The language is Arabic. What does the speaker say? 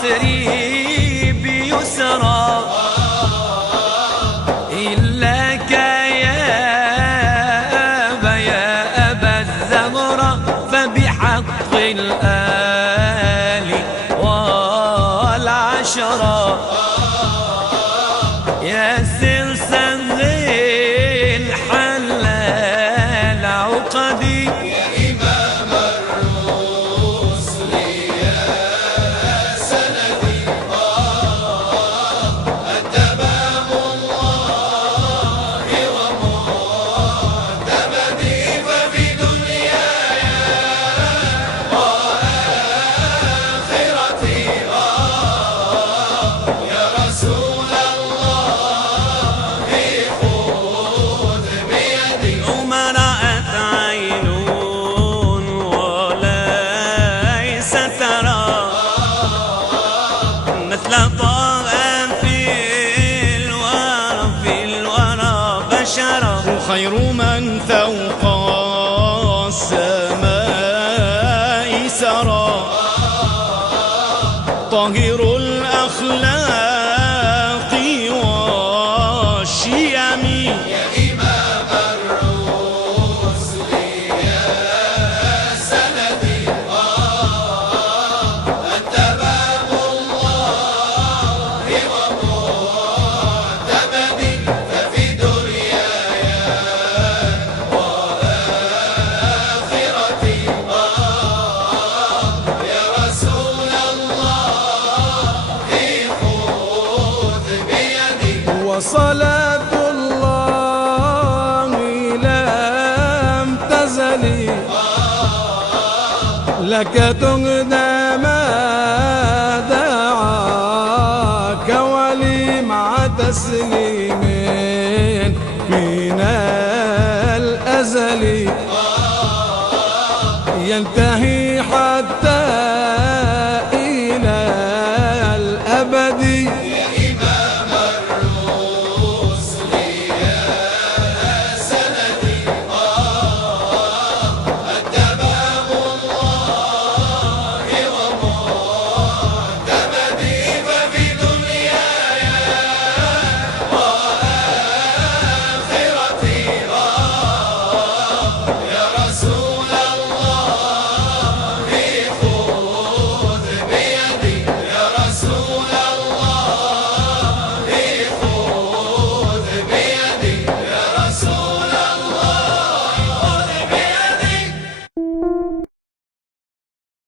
عسري بيسرى إلاك يا أبا الزهرة فبحق الآل والعشرة يا سلسل الحلال عقدي يا إمام الرسل يا سندي أنت باب الله ومعتمدي ففي دنياي وآخرتي يا رسول الله خذ بيدي وما رأت عين وليس ترى مثل طه في الورى بشرا خير من فوق السماء سرى طاهر الأخلاق والشيم يا إمام الرسل يا سندي أنت باب الله ومعتمدي ففي دنياي وآخرتي يا رسول الله خذ بيدي وصلاة الله لم تزل لك تهدى ما دعاك ولي مع تسليم من الأزل ينتهي حتى إلى الأبد